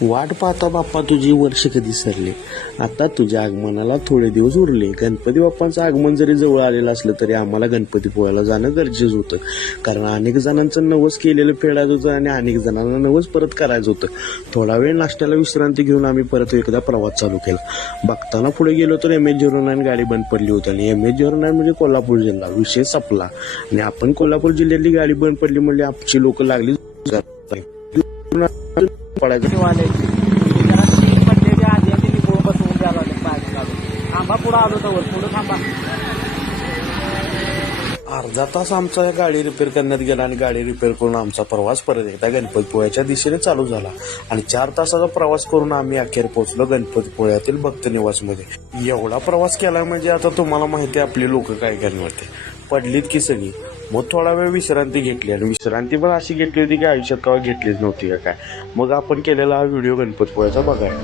वाट पाहता बाप्पा तुझी वर्ष कधी सरले. आता तुझ्या आगमनाला थोडे दिवस उरले. गणपती बाप्पांचं आगमन जरी जवळ आलेलं असलं तरी आम्हाला गणपती पोहायला जाणं गरजेचं होतं. कारण अनेक जणांचं नवस केलेलं फेडायचं होतं आणि अनेक जणांना नवस परत करायचं होतं. थोडा वेळ नाश्त्याला विश्रांती घेऊन आम्ही परत एकदा प्रवास चालू केला. बघताना पुढे गेलो तर MH09 गाडी बंद पडली होती आणि MH09 म्हणजे कोल्हापूर जिल्हा. विषय संपला आणि आपण कोल्हापूर जिल्ह्यातली गाडी बंद पडली म्हणजे आमची लोक लागली पडायचं. अर्धा तास आमचा गाडी रिपेअर करण्यात गेला आणि गाडी रिपेअर करून आमचा प्रवास परत एकदा गणपतीपुळ्याच्या दिशेने चालू झाला आणि 4 तासाचा प्रवास करून आम्ही अखेर पोहोचलो गणपतीपुळ्यातील भक्त निवासमध्ये. एवढा प्रवास केला म्हणजे आता तुम्हाला माहिती आहे आपली लोक काय करणार होते. पडलीत की सगळी. मग थोडा वेळ विश्रांती घेतली आणि विश्रांती पण अशी घेतली होती की आयुष्यात केव्हा घेतलीच नव्हती का काय. मग आपण केलेला हा व्हिडिओ गणपतीपुळ्याचा बघाय.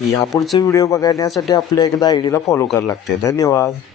यापुढचे व्हिडिओ बघण्यासाठी आपल्या एकदा ID ला फॉलो करायला लागते. धन्यवाद.